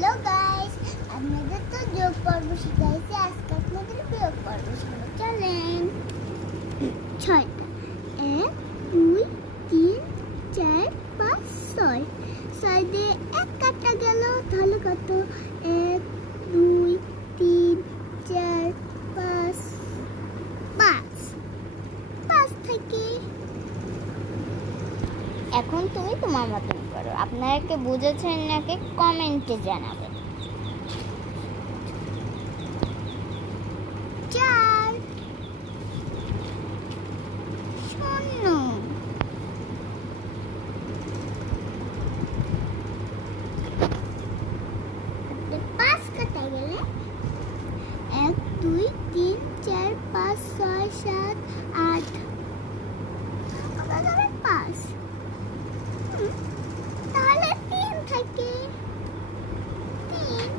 Hello guys, আপনাদের তো যোগ পর্ব শিখাইছি, আজকে আপনাদের বিয়োগ পর্ব শিখাবো। চলেন। 6টা 1 2 3 4 5 6 6 দিয়ে 1 কাটা গেল, তাহলে কত? 1 2 3 4 5 5 থেকে। এখন তুমি তোমার মতন করো। আপনারা কে বুঝেছেন নাকি কমেন্টে জানাবেন। 4 শূন্য 5 কাটা গেলে 1 2 3 4 5 6 7 8 5, তাহলে 3 থেকে 3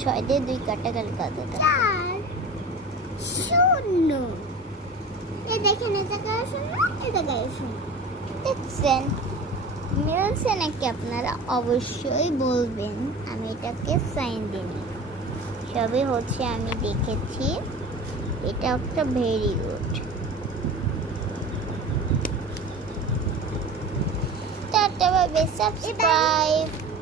6 দিয়ে 2 কাটা গেল কত? 4 শূন্য। এই দেখেন, এটা কার শূন্য, এটা কার শূন্য। দেখছেন মিলছে নাকি? আপনারা অবশ্যই বলবেন। আমি এটাকে সাইন দিইনি, সবই হচ্ছে আমি দেখেছি। এটা একটা very good. Tata, bye bye, subscribe.